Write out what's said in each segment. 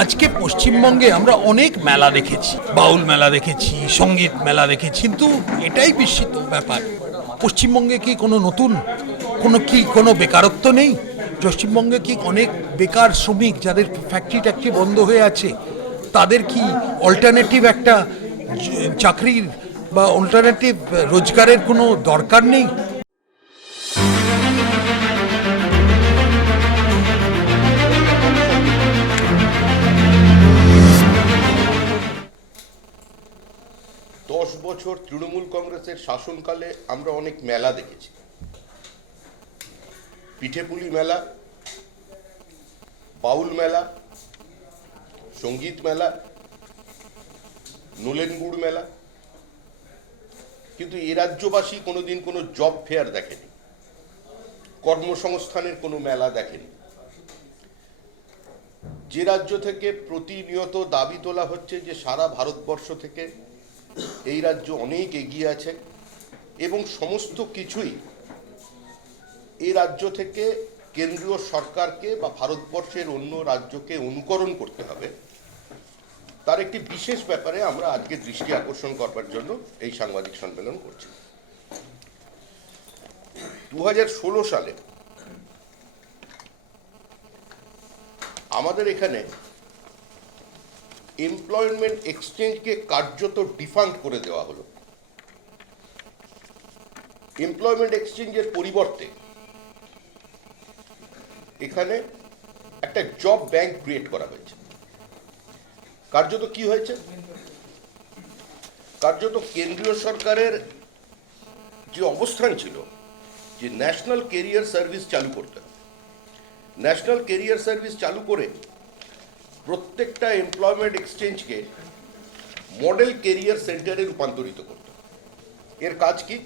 আজকে পশ্চিমবঙ্গে আমরা অনেক মেলা দেখেছি, বাউল মেলা দেখেছি, সঙ্গীত মেলা দেখেছি, কিন্তু এটাই বিস্মিত ব্যাপার, পশ্চিমবঙ্গে কি কোনো নতুন কোনো বেকারত্ব নেই? পশ্চিমবঙ্গে কি অনেক বেকার শ্রমিক যাদের ফ্যাক্টরি ট্যাক্টরি বন্ধ হয়ে আছে, তাদের কি অল্টারনেটিভ একটা চাকরির বা অল্টারনেটিভ রোজগারের কোনো দরকার নেই? 10 বছর তৃণমূল কংগ্রেসের শাসনকালে আমরা অনেক মেলা দেখেছি। পিঠেপুলি মেলা, বাউল মেলা, সঙ্গীত মেলা, নোলেন গুড় মেলা, কিন্তু এ রাজ্যবাসী কোনোদিন কোনো জব ফেয়ার দেখেনি, কর্মসংস্থানের কোনো মেলা দেখেনি। যে রাজ্য থেকে প্রতিনিয়ত দাবি তোলা হচ্ছে যে সারা ভারতবর্ষ থেকে এই রাজ্য অনেক এগিয়ে আছে এবং সমস্ত কিছুই এই রাজ্য থেকে কেন্দ্রীয় সরকারকে বা ভারতবর্ষের অন্য রাজ্যকে অনুকরণ করতে হবে, তার একটি বিশেষ ব্যাপারে আমরা আজকে দৃষ্টি আকর্ষণ করবার জন্য এই সাংবাদিক সম্মেলন করছি। 2016 সালে আমাদের এখানে এমপ্লয়মেন্ট এক্সচেঞ্জকে কার্যত ডিফাঙ্ক করে দেওয়া হলো। এমপ্লয়মেন্ট এক্সচেঞ্জের পরিবর্তে এখানে একটা জব ব্যাংক ক্রিয়েট করা হয়েছে। কার্যত কি হয়েছে? কার্যত কেন্দ্রীয় সরকারের যে অবস্থান ছিল যে ন্যাশনাল কেরিয়ার সার্ভিস চালু করতে হবে, ন্যাশনাল কেরিয়ার সার্ভিস চালু করে প্রত্যেকটা এমপ্লয়মেন্ট এক্সচেঞ্জকে মডেল কেরিয়ার সেন্টারে রূপান্তরিত করতে হবে। এর কাজ কি?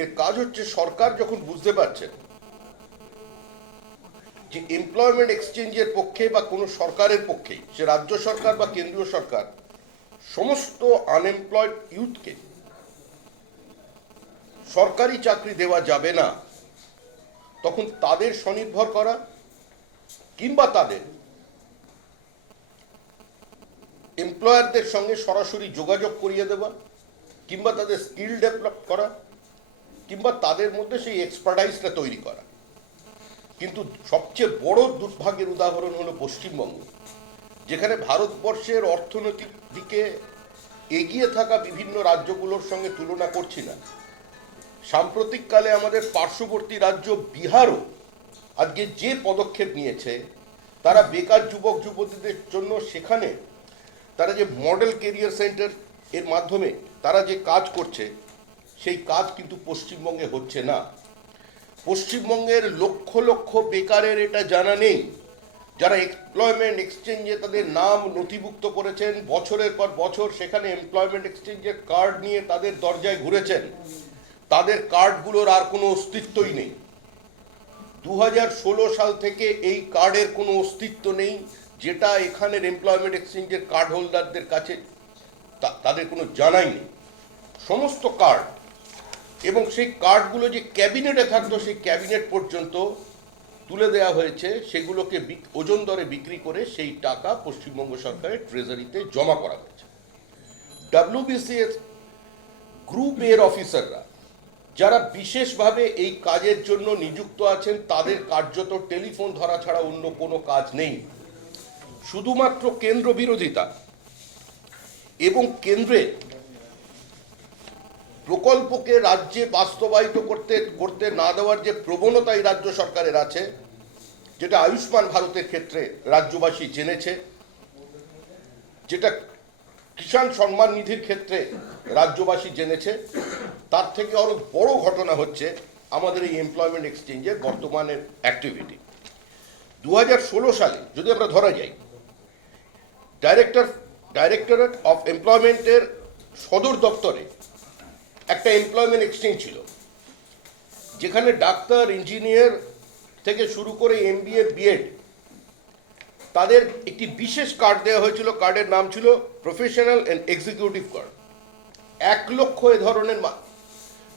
এর কাজ হচ্ছে সরকার যখন বুঝতে পারছেন যে এমপ্লয়মেন্ট এক্সচেঞ্জের পক্ষে বা কোনো সরকারের পক্ষেই, সে রাজ্য সরকার বা কেন্দ্রীয় সরকার, সমস্ত আনএমপ্লয়েড ইউথকে সরকারি চাকরি দেওয়া যাবে না, তখন তাদের স্বনির্ভর করা কিংবা তাদের এমপ্লয়ারদের সঙ্গে সরাসরি যোগাযোগ করিয়ে দেওয়া কিংবা তাদের স্কিল ডেভেলপ করা কিংবা তাদের মধ্যে সেই এক্সপার্টাইজটা তৈরি করা। কিন্তু সবচেয়ে বড় দুর্ভাগ্যের উদাহরণ হলো পশ্চিমবঙ্গ, যেখানে ভারতবর্ষের অর্থনৈতিক দিকে এগিয়ে থাকা বিভিন্ন রাজ্যগুলোর সঙ্গে তুলনা করছি না, সাম্প্রতিককালে আমাদের পার্শ্ববর্তী রাজ্য বিহারও আজকে যে পদক্ষেপ নিয়েছে, তারা বেকার যুবক যুবতীদের জন্য সেখানে তারা যে মডেল কেরিয়ার সেন্টার এর মাধ্যমে তারা যে কাজ করছে, সেই কাজ কিন্তু পশ্চিমবঙ্গে হচ্ছে না। পশ্চিমবঙ্গের লক্ষ লক্ষ বেকারের এটা জানা নেই, যারা এমপ্লয়মেন্ট এক্সচেঞ্জে তাদের নাম নথিভুক্ত করেছেন, বছরের পর বছর সেখানে এমপ্লয়মেন্ট এক্সচেঞ্জের কার্ড নিয়ে তাদের দরজায় ঘুরেছেন, তাদের কার্ডগুলোর আর কোনো অস্তিত্বই নেই। 2016 সাল থেকে এই কার্ডের কোনো অস্তিত্ব নেই, যেটা এখানের এমপ্লয়মেন্ট এক্সচেঞ্জের কার্ড হোল্ডারদের কাছে তাদের কোনো জানাই নেই। সমস্ত কার্ড এবং সেই কার্ডগুলো যে ক্যাবিনেটে থাকতো, সেই ক্যাবিনেট পর্যন্ত তুলে দেওয়া হয়েছে, সেগুলোকে ওজন দরে বিক্রি করে সেই টাকা পশ্চিমবঙ্গ সরকারের ট্রেজারিতে জমা করা হয়েছে। WBCS গ্রুপ এর অফিসাররা যারা বিশেষভাবে এই কাজের জন্য নিযুক্ত আছেন, তাদের কার্যত টেলিফোন ধরা ছাড়া অন্য কোনো কাজ নেই। শুধুমাত্র কেন্দ্র বিরোধিতা এবং কেন্দ্রের প্রকল্পকে রাজ্যে বাস্তবায়িত করতে না দেওয়ার যে প্রবণতা এই রাজ্য সরকারের আছে, যেটা আয়ুষ্মান ভারতের ক্ষেত্রে রাজ্যবাসী জেনেছে, যেটা কিষাণ সম্মান নিধির ক্ষেত্রে রাজ্যবাসী জেনেছে, তার থেকে আরো বড় ঘটনা হচ্ছে আমাদের এই এমপ্লয়মেন্ট এক্সচেঞ্জের বর্তমানের অ্যাক্টিভিটি। 2016 সালে যদি আমরা ধরা যাই, ডাইরেক্টরেট অফ এমপ্লয়মেন্টের সদর দপ্তরে একটা এমপ্লয়মেন্ট এক্সচেঞ্জ ছিল, যেখানে ডাক্তার, ইঞ্জিনিয়ার থেকে শুরু করে MBA BEd তাদের একটি বিশেষ কার্ড দেওয়া হয়েছিল। কার্ডের নাম ছিল প্রফেশনাল অ্যান্ড এক্সিকিউটিভ কার্ড। 1 লক্ষ এ ধরনের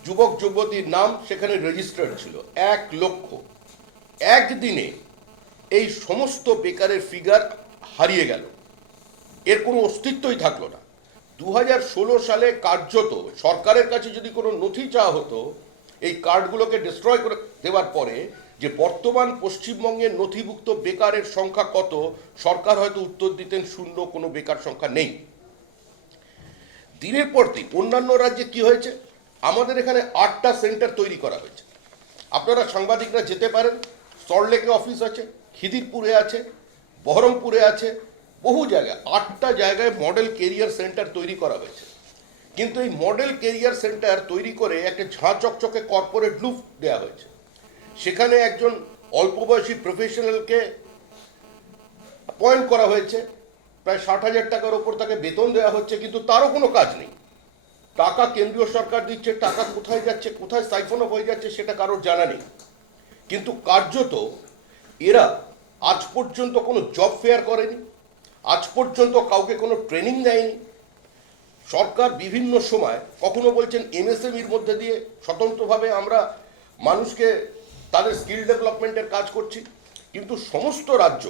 যুবক যুবতীর নাম সেখানে রেজিস্টার্ড ছিল। 1 লক্ষ। একদিনে এই সমস্ত বেকারের ফিগার হারিয়ে গেল, এর কোনো অস্তিত্বই থাকলো না। 2016 সালে কার্যত সরকারের কাছে যদি কোনো নথি চাওয়া হতো এই কার্ডগুলোকে ডিস্ট্রয় করে দেওয়ার পরে যে বর্তমান পশ্চিমবঙ্গের নথিভুক্ত বেকারের সংখ্যা কত, সরকার হয়তো উত্তর দিতেন শূন্য, কোনো বেকার সংখ্যা নেই। দিনের পর দিন অন্যান্য রাজ্যে কি হয়েছে, আমাদের এখানে 8টা সেন্টার তৈরি করা হয়েছে। আপনারা সাংবাদিকরা যেতে পারেন, সল্টলেকে অফিস আছে, খিদিরপুরে আছে, বহরমপুরে আছে, বহু জায়গায় 8টা জায়গায় মডেল কেরিয়ার সেন্টার তৈরি করা হয়েছে। কিন্তু এই মডেল কেরিয়ার সেন্টার তৈরি করে একটা ঝাঁ চকচকে কর্পোরেট লুক দেওয়া হয়েছে। সেখানে একজন অল্প বয়সী প্রফেশনালকে অ্যাপয়েন্ট করা হয়েছে, প্রায় 60,000 টাকার ওপর তাকে বেতন দেওয়া হচ্ছে, কিন্তু তারও কোনো কাজ নেই। টাকা কেন্দ্রীয় সরকার দিচ্ছে, টাকা কোথায় যাচ্ছে, কোথায় সাইফন অফ হয়ে যাচ্ছে সেটা কারোর জানা নেই। কিন্তু কার্যত এরা আজ পর্যন্ত কোনো জব ফেয়ার করেনি, আজ পর্যন্ত কাউকে কোনো ট্রেনিং দেয়নি। সরকার বিভিন্ন সময় কখনো বলছেন এমএসএমইর মধ্যে দিয়ে স্বতন্ত্রভাবে আমরা মানুষকে তাদের স্কিল ডেভেলপমেন্টের কাজ করছি, কিন্তু সমস্ত রাজ্য,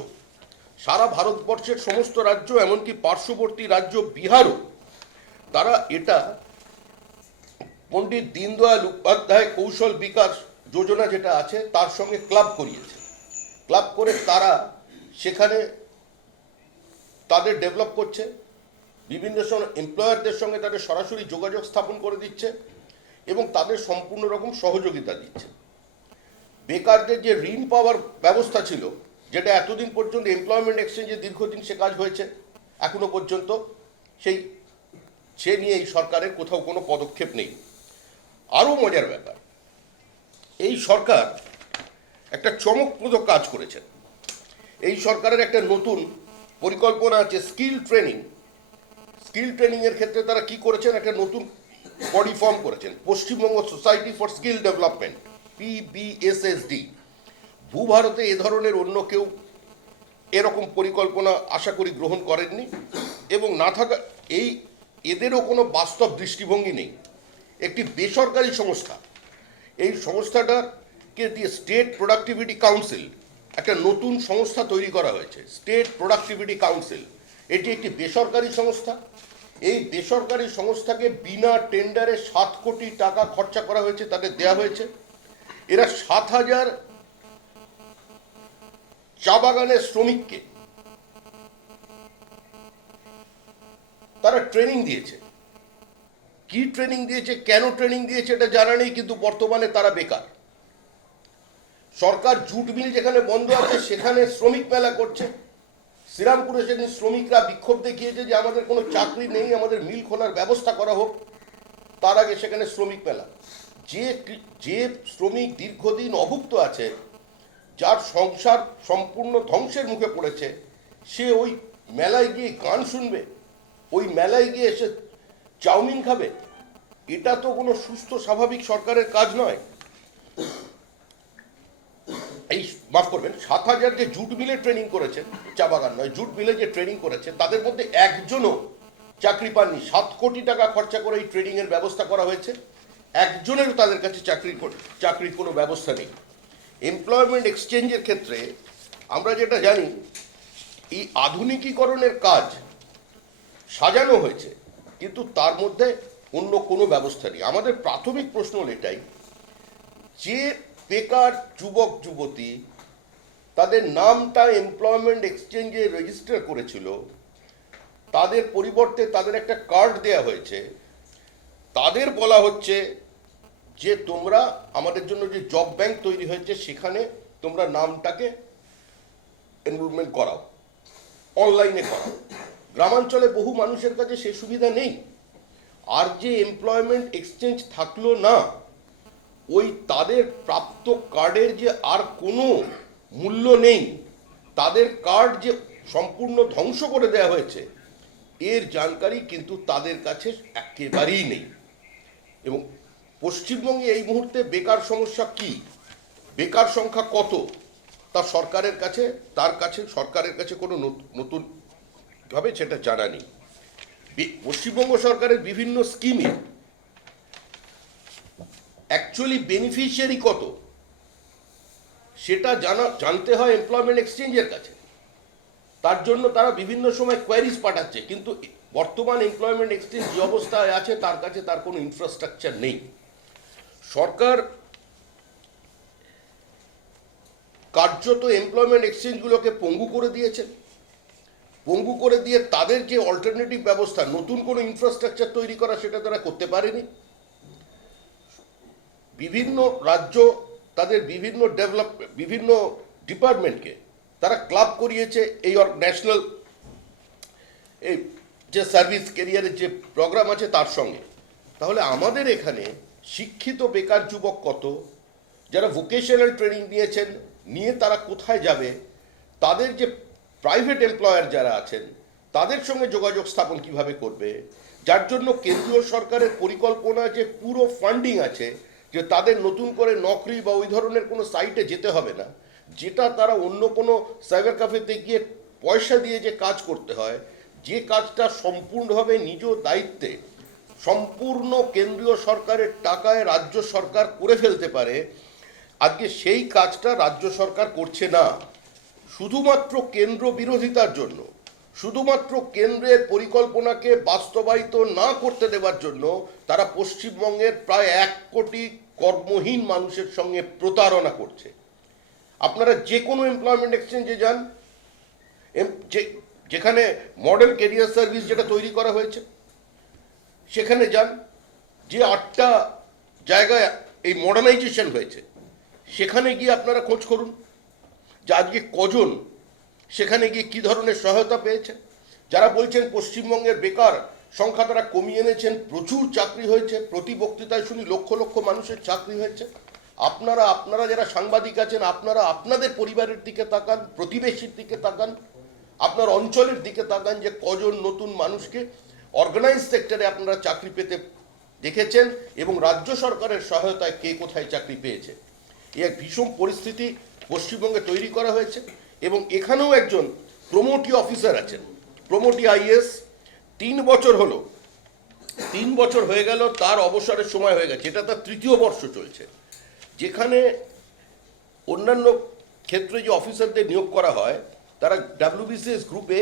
সারা ভারতবর্ষের সমস্ত রাজ্য, এমনকি পার্শ্ববর্তী রাজ্য বিহারও, তারা এটা পণ্ডিত দীনদয়াল উপাধ্যায় কৌশল বিকাশ যোজনা যেটা আছে তার সঙ্গে ক্লাব করিয়েছে। ক্লাব করে তারা সেখানে তাদের ডেভেলপ করছে, বিভিন্ন সময় এমপ্লয়ারদের সঙ্গে তাদের সরাসরি যোগাযোগ স্থাপন করে দিচ্ছে এবং তাদের সম্পূর্ণ রকম সহযোগিতা দিচ্ছে। বেকারদের যে ঋণ পাওয়ার ব্যবস্থা ছিল, যেটা এতদিন পর্যন্ত এমপ্লয়মেন্ট এক্সচেঞ্জে দীর্ঘদিন সে কাজ হয়েছে, এখনো পর্যন্ত সে নিয়ে এই সরকারের কোথাও কোনো পদক্ষেপ নেই। আরও মজার ব্যাপার, এই সরকার একটা চমকপ্রদ কাজ করেছেন। এই সরকারের একটা নতুন পরিকল্পনা আছে স্কিল ট্রেনিং। স্কিল ট্রেনিংয়ের ক্ষেত্রে তারা কি করেছেন, একটা নতুন বডি ফর্ম করেছেন, Paschimbanga society for skill development, PBSSD। ভূভারতে এ ধরনের অন্য কেউ এরকম পরিকল্পনা আশা করি গ্রহণ করেননি, এবং না থাকা এদেরও কোনো বাস্তব দৃষ্টিভঙ্গি নেই। একটি বেসরকারি সংস্থা, এই সংস্থাটাকে দিয়ে স্টেট প্রোডাক্টিভিটি কাউন্সিল, একটা নতুন সংস্থা তৈরি করা হয়েছে, স্টেট প্রোডাক্টিভিটি কাউন্সিল। এটি একটি বেসরকারি সংস্থা। এই বেসরকারি সংস্থাকে বিনা টেন্ডারে 7 কোটি টাকা খরচা করা হয়েছে, তাদের দেয়া হয়েছে। এরা 7,000 চা বাগানের শ্রমিককে তারা ট্রেনিং দিয়েছে। কি ট্রেনিং দিয়েছে, কেন ট্রেনিং দিয়েছে এটা জানা নেই, কিন্তু বর্তমানে তারা বেকার। সরকার জুট মিল যেখানে বন্ধ আছে সেখানে শ্রমিক মেলা করছে। শ্রীরামপুরে সেদিন শ্রমিকরা বিক্ষোভ দেখিয়েছে যে আমাদের কোনো চাকরি নেই, আমাদের মিল খোলার ব্যবস্থা করা হোক। তার আগে সেখানে শ্রমিক মেলা। যে শ্রমিক দীর্ঘদিন অভুক্ত আছে, যার সংসার সম্পূর্ণ ধ্বংসের মুখে পড়েছে, সে ওই মেলায় গিয়ে গান শুনবে, ওই মেলায় গিয়ে এসে চাউমিন খাবে? এটা তো কোনো সুস্থ স্বাভাবিক সরকারের কাজ নয়। এই মাফ করবেন, 7,000 যে জুট মিলে ট্রেনিং করেছেন, চা বাগান নয়, জুট মিলে যে ট্রেনিং করেছে, তাদের মধ্যে একজনও চাকরি পাননি। 7 কোটি টাকা খরচা করে এই ট্রেনিংয়ের ব্যবস্থা করা হয়েছে, একজনেরও তাদের কাছে চাকরির কোনো ব্যবস্থা নেই। এমপ্লয়মেন্ট এক্সচেঞ্জের ক্ষেত্রে আমরা যেটা জানি, এই আধুনিকীকরণের কাজ সাজানো হয়েছে, কিন্তু তার মধ্যে অন্য কোনো ব্যবস্থা নেই। আমাদের প্রাথমিক প্রশ্ন হল এটাই, যে বেকার যুবক যুবতী তাদের নামটা এমপ্লয়মেন্ট এক্সচেঞ্জে রেজিস্টার করেছিল, তাদের পরিবর্তে তাদের একটা কার্ড দেয়া হয়েছে, তাদের বলা হচ্ছে যে তোমরা আমাদের জন্য যে জব ব্যাংক তৈরি হয়েছে সেখানে তোমরা নামটাকে এনরোলমেন্ট করাও, অনলাইনে করাও। গ্রামাঞ্চলে বহু মানুষের কাছে সে সুবিধা নেই। আর যে এমপ্লয়মেন্ট এক্সচেঞ্জ থাকলো না, ওই তাদের প্রাপ্ত কার্ডের যে আর কোনো মূল্য নেই, তাদের কার্ড যে সম্পূর্ণ ধ্বংস করে দেওয়া হয়েছে, এর জানকারি কিন্তু তাদের কাছে একেবারেই নেই। এবং পশ্চিমবঙ্গে এই মুহূর্তে বেকার সমস্যা কি, বেকার সংখ্যা কত, তা সরকারের কাছে কোনো নতুনভাবে সেটা জানা নেই। পশ্চিমবঙ্গ সরকারের বিভিন্ন স্কিমে অ্যাকচুয়ালি বেনিফিশিয়ারি কত সেটা জানতে হয় এমপ্লয়মেন্ট এক্সচেঞ্জের কাছে। তার জন্য তারা বিভিন্ন সময় কোয়ারিজ পাঠাচ্ছে, কিন্তু বর্তমান এমপ্লয়মেন্ট এক্সচেঞ্জ যে অবস্থায় আছে তার কাছে তার কোনো ইনফ্রাস্ট্রাকচার নেই। সরকার কার্যত এমপ্লয়মেন্ট এক্সচেঞ্জগুলোকে পঙ্গু করে দিয়েছেন। পঙ্গু করে দিয়ে তাদের যে অল্টারনেটিভ ব্যবস্থা, নতুন কোনো ইনফ্রাস্ট্রাকচার তৈরি করা, সেটা তারা করতে পারেনি। বিভিন্ন রাজ্য তাদের বিভিন্ন ডিপার্টমেন্টকে তারা ক্লাব করিয়েছে এই ন্যাশনাল এই যে সার্ভিস ক্যারিয়ারের যে প্রোগ্রাম আছে তার সঙ্গে। তাহলে আমাদের এখানে শিক্ষিত বেকার যুবক কত, যারা ভোকেশনাল ট্রেনিং নিয়ে তারা কোথায় যাবে, তাদের যে প্রাইভেট এমপ্লয়ার যারা আছেন তাদের সঙ্গে যোগাযোগ স্থাপন কিভাবে করবে, যার জন্য কেন্দ্রীয় সরকারের পরিকল্পনা যে পুরো ফান্ডিং আছে, যে তাদের নতুন করে নকরি বা ওই ধরনের কোনো সাইটে যেতে হবে না, যেটা তারা অন্য কোনো সাইবার ক্যাফেতে গিয়ে পয়সা দিয়ে যে কাজ করতে হয়, যে কাজটা সম্পূর্ণভাবে নিজ দায়িত্বে সম্পূর্ণ কেন্দ্রীয় সরকারের টাকায় রাজ্য সরকার করে ফেলতে পারে, আজকে সেই কাজটা রাজ্য সরকার করছে না। শুধুমাত্র কেন্দ্র বিরোধিতার জন্য, শুধুমাত্র কেন্দ্রের পরিকল্পনাকে বাস্তবায়িত না করতে দেওয়ার জন্য তারা পশ্চিমবঙ্গের প্রায় 1 কোটি কর্মহীন মানুষের সঙ্গে প্রতারণা করছে। আপনারা যে কোনো এমপ্লয়মেন্ট এক্সচেঞ্জে যান, যেখানে মডেল ক্যারিয়ার সার্ভিস যেটা তৈরি করা হয়েছে সেখানে যান, যে 8টা জায়গায় এই মডার্নাইজেশন হয়েছে সেখানে গিয়ে আপনারা খোঁজ করুন যে আজকে কজন সেখানে গিয়ে কী ধরনের সহায়তা পেয়েছে। যারা বলছেন পশ্চিমবঙ্গের বেকার সংখ্যা তারা কমিয়ে এনেছেন, প্রচুর চাকরি হয়েছে, প্রতি বক্তৃতায় শুনি লক্ষ লক্ষ মানুষের চাকরি হয়েছে। আপনারা যারা সাংবাদিক আছেন, আপনারা আপনাদের পরিবারের দিকে তাকান, প্রতিবেশীর দিকে তাকান, আপনার অঞ্চলের দিকে তাকান, যে কজন নতুন মানুষকে অর্গানাইজ সেক্টরে আপনারা চাকরি পেতে দেখেছেন এবং রাজ্য সরকারের সহায়তায় কে কোথায় চাকরি পেয়েছে। এই এক ভীষণ পরিস্থিতি পশ্চিমবঙ্গে তৈরি করা হয়েছে। এবং এখানেও একজন প্রমোটি অফিসার আছেন, প্রমোটি আইএস, 3 বছর হলো, 3 বছর হয়ে গেল, তার অবসরের সময় হয়ে গেছে, এটা তার 3য় বর্ষ চলছে। যেখানে অন্যান্য ক্ষেত্রে যে অফিসারদের নিয়োগ করা হয় তারা ডাব্লিউবিসিএস গ্রুপে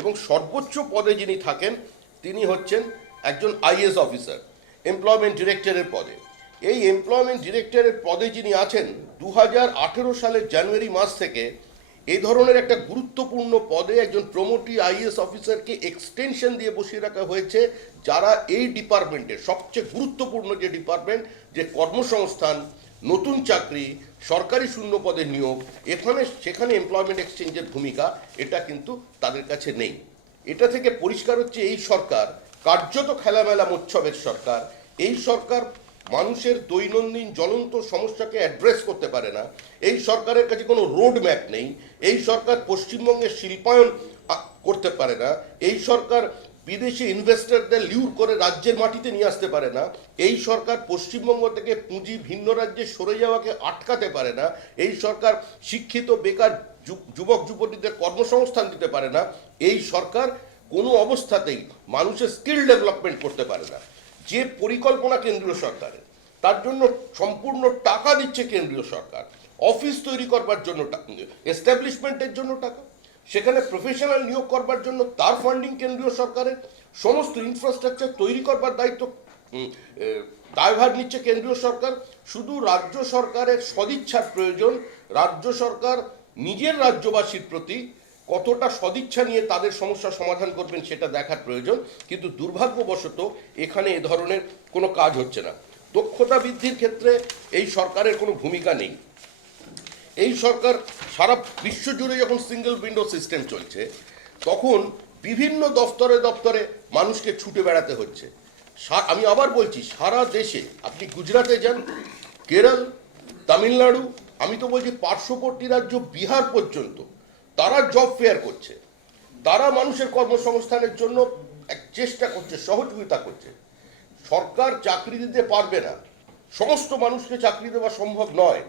এবং সর্বোচ্চ পদে যিনি থাকেন তিনি হচ্ছেন একজন আইএস অফিসার, এমপ্লয়মেন্ট ডিরেক্টরের পদে। এই এমপ্লয়মেন্ট ডিরেক্টরের পদে যিনি আছেন 2018 সালের জানুয়ারি মাস থেকে এই ধরনের একটা গুরুত্বপূর্ণ পদে একজন প্রমোটি আইএস অফিসারকে এক্সটেনশন দিয়ে বসিয়ে রাখা হয়েছে, যারা এই ডিপার্টমেন্টের সবচেয়ে গুরুত্বপূর্ণ যে ডিপার্টমেন্ট, যে কর্মসংস্থান, নতুন চাকরি, সরকারি শূন্য পদে নিয়োগ, সেখানে এমপ্লয়মেন্ট এক্সচেঞ্জের ভূমিকা এটা কিন্তু তাদের কাছে নেই। এটা থেকে পরিষ্কার হচ্ছে এই সরকার কার্যত খেলামেলা উৎসবের সরকার। এই সরকার মানুষের দৈনন্দিন জ্বলন্ত সমস্যাকে অ্যাড্রেস করতে পারে না। এই সরকারের কাছে কোনো রোড ম্যাপ নেই। এই সরকার পশ্চিমবঙ্গের শিল্পায়ন করতে পারে না। এই সরকার বিদেশি ইনভেস্টরদের লিউর করে রাজ্যের মাটিতে নিয়ে আসতে পারে না। এই সরকার পশ্চিমবঙ্গ থেকে পুঁজি ভিন্ন রাজ্যে সরে যাওয়াকে আটকাতে পারে না। এই সরকার শিক্ষিত বেকার যুবক যুবতীদের কর্মসংস্থান দিতে পারে না। এই সরকার কোনো অবস্থাতেই মানুষের স্কিল ডেভেলপমেন্ট করতে পারে না। যে পরিকল্পনা কেন্দ্রীয় সরকারের, তার জন্য সম্পূর্ণ টাকা দিচ্ছে কেন্দ্রীয় সরকার, অফিস তৈরি করবার জন্য এস্টাবলিশমেন্টের জন্য টাকা, সেখানে প্রফেশনাল নিয়োগ করবার জন্য তার ফান্ডিং কেন্দ্রীয় সরকারের, সমস্ত ইনফ্রাস্ট্রাকচার তৈরি করবার দায়ভার নিচ্ছে কেন্দ্রীয় সরকার। শুধু রাজ্য সরকারের সদিচ্ছার প্রয়োজন। রাজ্য সরকার নিজের রাজ্যবাসীর প্রতি কতটা সদিচ্ছা নিয়ে তাদের সমস্যা সমাধান করবেন সেটা দেখার প্রয়োজন। কিন্তু দুর্ভাগ্যবশত এখানে এ ধরনের কোনো কাজ হচ্ছে না। দক্ষতা বৃদ্ধির ক্ষেত্রে এই সরকারের কোনো ভূমিকা নেই। এই সরকার সারা বিশ্বজুড়ে যখন সিঙ্গেল উইন্ডো সিস্টেম চলছে, তখন বিভিন্ন দপ্তরে দপ্তরে মানুষকে ছুটে বেড়াতে হচ্ছে। আমি আবার বলছি, সারা দেশে আপনি গুজরাটে যান, কেরল, তামিলনাড়ু, আমি তো বলছি পার্শ্ববর্তী রাজ্য বিহার পর্যন্ত তারা জব ফেয়ার করছে। তারা মানুষের কর্মসংস্থানের জন্য এক চেষ্টা করছে, সহযোগিতা করছে। সরকার চাকরি দিতে পারবে না, সমস্ত মানুষকে চাকরি দেওয়া সম্ভব নয়,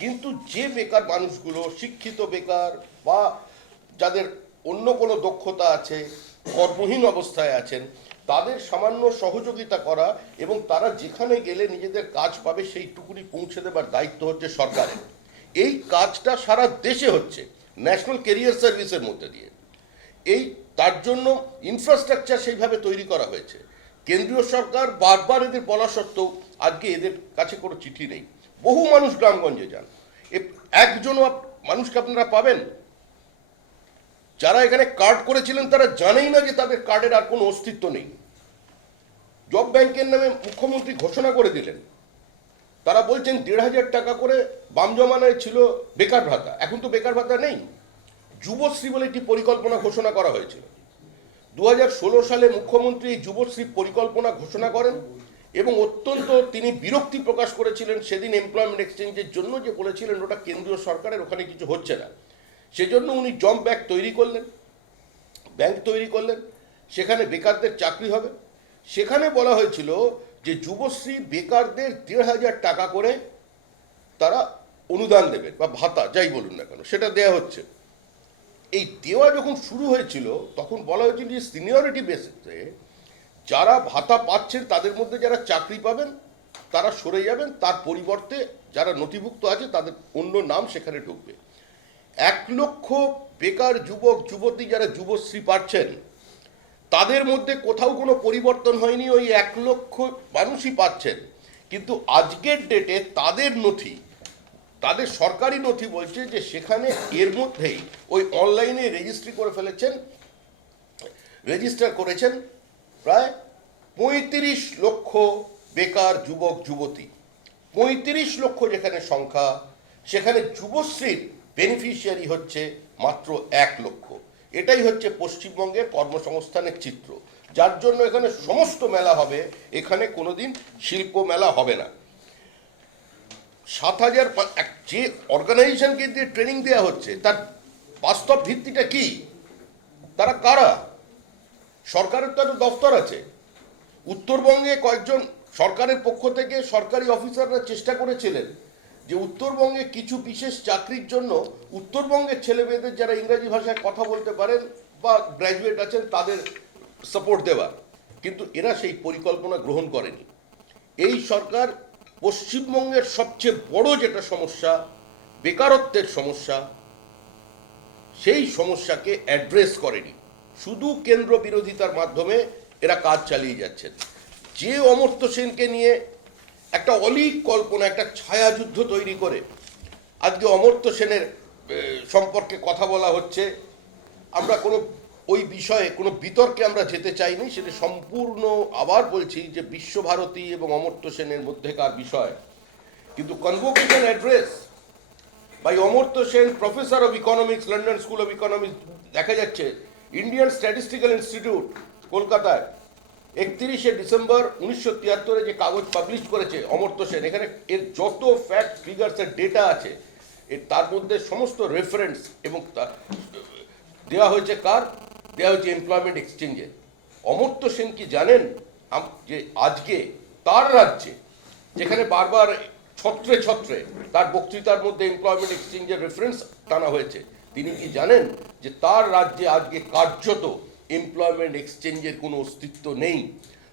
কিন্তু যে বেকার মানুষগুলো শিক্ষিত বেকার বা যাদের অন্য কোনো দক্ষতা আছে, কর্মহীন অবস্থায় আছেন, তাদের সামান্য সহযোগিতা করা এবং তারা যেখানে গেলে নিজেদের কাজ পাবে সেইটুকুনি পৌঁছে দেবার দায়িত্ব হচ্ছে সরকারের। এই কাজটা সারা দেশে হচ্ছে ন্যাশনাল ক্যারিয়ার সার্ভিসের মধ্যে দিয়ে। তার জন্য ইনফ্রাস্ট্রাকচার সেইভাবে তৈরি করা হয়েছে। কেন্দ্রীয় সরকার বারবার এদের বলা সত্ত্বেও আজকে এদের কাছে কোনো চিঠি নেই। বহু মানুষ গ্রামগঞ্জে যান, একজনও মানুষকে আপনারা পাবেন যারা এখানে কার্ড করেছিলেন তারা জানেই না যে তাদের কার্ডের আর কোনো অস্তিত্ব নেই। জব ব্যাংকের নামে মুখ্যমন্ত্রী ঘোষণা করে দিলেন, তারা বলছেন 1,500 টাকা করে বাম জমানায় ছিল বেকার ভাতা, এখন তো বেকার ভাতা নেই। যুবশ্রী বলে একটি পরিকল্পনা ঘোষণা করা হয়েছিল। 2016 সালে মুখ্যমন্ত্রী যুবশ্রী পরিকল্পনা ঘোষণা করেন এবং অত্যন্ত তিনি বিরক্তি প্রকাশ করেছিলেন সেদিন এমপ্লয়মেন্ট এক্সচেঞ্জের জন্য, যে বলেছিলেন ওটা কেন্দ্রীয় সরকারের, ওখানে কিছু হচ্ছে না। সেজন্য উনি জব ব্যাংক তৈরি করলেন, সেখানে বেকারদের চাকরি হবে। সেখানে বলা হয়েছিল যে যুবশ্রী বেকারদের 1,500 টাকা করে তারা অনুদান দেবেন বা ভাতা যাই বলুন না কেন, সেটা দেয়া হচ্ছে। এই দেওয়া যখন শুরু হয়েছিল তখন বলা হয়েছিল যে সিনিয়রিটি বেসিসে যারা ভাতা পাচ্ছেন তাদের মধ্যে যারা চাকরি পাবেন তারা সরে যাবেন, তার পরিবর্তে যারা নথিভুক্ত আছে তাদের অন্য নাম সেখানে ঢুকবে। 1 লক্ষ বেকার যুবক যুবতী যারা যুবশ্রী পাচ্ছেন তাদের মধ্যে কোথাও কোনো পরিবর্তন হয়নি, ওই 1 লক্ষ মানুষই পাচ্ছেন। কিন্তু আজকের ডেটে তাদের সরকারি নথি বলছে যে সেখানে এর মধ্যেই ওই অনলাইনে রেজিস্টার করেছেন প্রায় 35 লক্ষ বেকার যুবক যুবতী। 35 লক্ষ যেখানে সংখ্যা, সেখানে যুবশ্রীর বেনিফিশিয়ারি হচ্ছে মাত্র 1 লক্ষ। এটাই হচ্ছে পশ্চিমবঙ্গের কর্মসংস্থানের চিত্র, যার জন্য এখানে সমস্ত মেলা হবে, এখানে কোনোদিন শিল্প মেলা হবে না। 7,000 যে অর্গানাইজেশনকে দিয়ে ট্রেনিং দেওয়া হচ্ছে তার বাস্তব ভিত্তিটা কি, তারা কারা? সরকারের তো একটা দফতর আছে। উত্তরবঙ্গে কয়েকজন সরকারের পক্ষ থেকে সরকারি অফিসাররা চেষ্টা করেছিলেন যে উত্তরবঙ্গে কিছু বিশেষ চাকরির জন্য উত্তরবঙ্গের ছেলেমেয়েদের যারা ইংরাজি ভাষায় কথা বলতে পারেন বা গ্র্যাজুয়েট আছেন তাদের সাপোর্ট দেওয়ার, কিন্তু এরা সেই পরিকল্পনা গ্রহণ করেনি। এই সরকার পশ্চিমবঙ্গের সবচেয়ে বড় যেটা সমস্যা, বেকারত্বের সমস্যা, সেই সমস্যাকে অ্যাড্রেস করেনি। শুধু কেন্দ্র বিরোধিতার মাধ্যমে এরা কাজ চালিয়ে যাচ্ছেন। যে অমর্ত্য সেনকে নিয়ে একটা অলীক কল্পনা, একটা ছায়াযুদ্ধ তৈরি করে আজকে অমর্ত্য সেনের সম্পর্কে কথা বলা হচ্ছে, আমরা কোনো ওই বিষয়ে কোনো বিতর্কে আমরা যেতে চাইনি। সেটা সম্পূর্ণ, আবার বলছি, যে বিশ্বভারতী এবং অমর্ত্য সেনের মধ্যেকার বিষয়। কিন্তু convocation address by Amartya Sen, professor of economics, London School of Economics, দেখা যাচ্ছে ইন্ডিয়ান স্ট্যাটিস্টিক্যাল ইনস্টিটিউট কলকাতায় 31শে ডিসেম্বর 1973 যে কাগজ পাবলিশ করেছে অমর্ত্য সেন, এখানে এর যত ফ্যাক্ট ফিগার্স এর ডেটা আছে তার মধ্যে সমস্ত রেফারেন্স এবং দেওয়া হয়েছে এমপ্লয়মেন্ট এক্সচেঞ্জে। অমর্ত্য সেন কি জানেন যে আজকে তার রাজ্যে, যেখানে বারবার ছত্রে ছত্রে তার বক্তৃতার মধ্যে এমপ্লয়মেন্ট এক্সচেঞ্জের রেফারেন্স টানা হয়েছে, তিনি কি জানেন যে তার রাজ্যে আজকে কার্যত এমপ্লয়মেন্ট এক্সচেঞ্জের কোনো অস্তিত্ব নেই?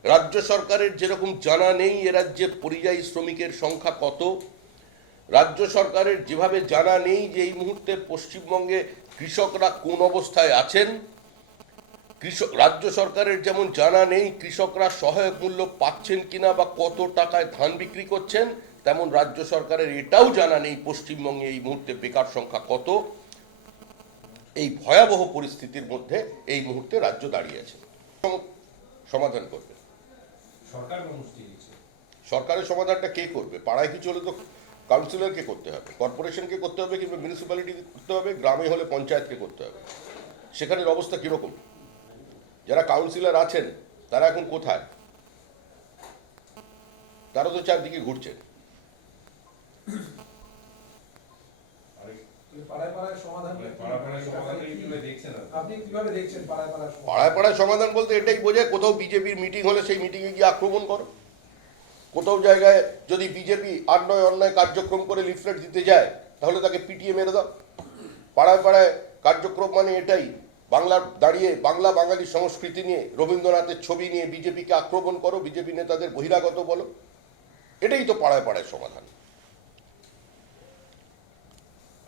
রাজ্য সরকারের যেরকম জানা নেই এ রাজ্যে পরিযায়ী শ্রমিকের সংখ্যা কত, রাজ্য সরকারের যেভাবে জানা নেই যে এই মুহূর্তে পশ্চিমবঙ্গে কৃষকরা কোন অবস্থায় আছেন, রাজ্য সরকারের যেমন জানা নেই কৃষকরা সহায়ক মূল্য পাচ্ছেন কিনা বা কত টাকায় ধান বিক্রি করছেন, তেমন রাজ্য সরকারের এটাও জানা নেই পশ্চিমবঙ্গে এই মুহূর্তে বেকার সংখ্যা কত। এই ভয়াবহ পরিস্থিতির মধ্যে এই মুহূর্তে রাজ্য দাঁড়িয়ে আছে। সমাধান করবে সরকারের সমাধানটা কে করবে? পাড়ায় কিছু হলে তো কাউন্সিলরকে করতে হবে, কর্পোরেশনকে করতে হবে, কিংবা মিউনিসিপ্যালিটিকে করতে হবে, গ্রামে হলে পঞ্চায়েতকে করতে হবে। সেখানের অবস্থা কিরকম? যারা কাউন্সিলর আছেন তারা এখন কোথায়? তারা তো চারদিকে ঘুরছেন। পাড়ায় পাড়ায় সমাধান বলতে এটাই বোঝায় কোথাও বিজেপির মিটিং হলে সেই মিটিংয়ে গিয়ে আক্রমণ করো, কোথাও জায়গায় যদি বিজেপি অন্যায় কার্যক্রম করে লিফলেট দিতে যায় তাহলে তাকে পিটিয়ে মেরে দাও। পাড়ায় পাড়ায় কার্যক্রম মানে এটাই, বাংলা বাঙালি সংস্কৃতি নিয়ে, রবীন্দ্রনাথের ছবি নিয়ে বিজেপিকে আক্রমণ করো, বিজেপি নেতাদের বহিরাগত বলো, এটাই তো পাড়ায় পাড়ায় সমাধান।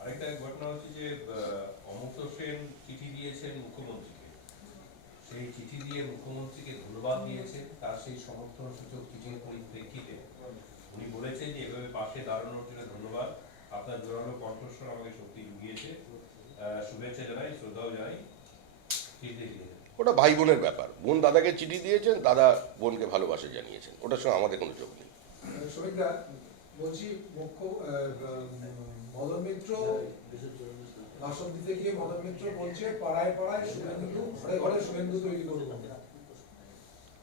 আরেকটা ঘটনা হচ্ছে যে অমর্ত্য সেন চিঠি দিয়েছেন মুখ্যমন্ত্রীকে, সেই চিঠি দিয়ে মুখ্যমন্ত্রীকে ধন্যবাদ দিয়েছেন তার সেই সমর্থন সূচক চিঠির পরিপ্রেক্ষিতে। উনি বলেছেন যে এভাবে পাশে দাঁড়ানোর জন্য ধন্যবাদ, আপনার জোরালো কণ্ঠস্বর আমাকে শক্তি জুগিয়েছে, শুভেচ্ছা জানাই, শ্রদ্ধাও জানাই, চিঠি দিয়েছেন। ওটা ভাই বোনের ব্যাপার, বোন দাদাকে চিঠি দিয়েছেন, দাদা বোনকে ভালোবাসা জানিয়েছেন, ওটার সঙ্গে আমাদের কোনো যোগ নেই। শ্রমিকদা বলছি মদন মিত্র ভাষণ দিতে গিয়ে মদন মিত্র বলছে পাড়ায় পাড়ায় শুভেন্দু, ঘরে ঘরে শুভেন্দু তৈরি করবো।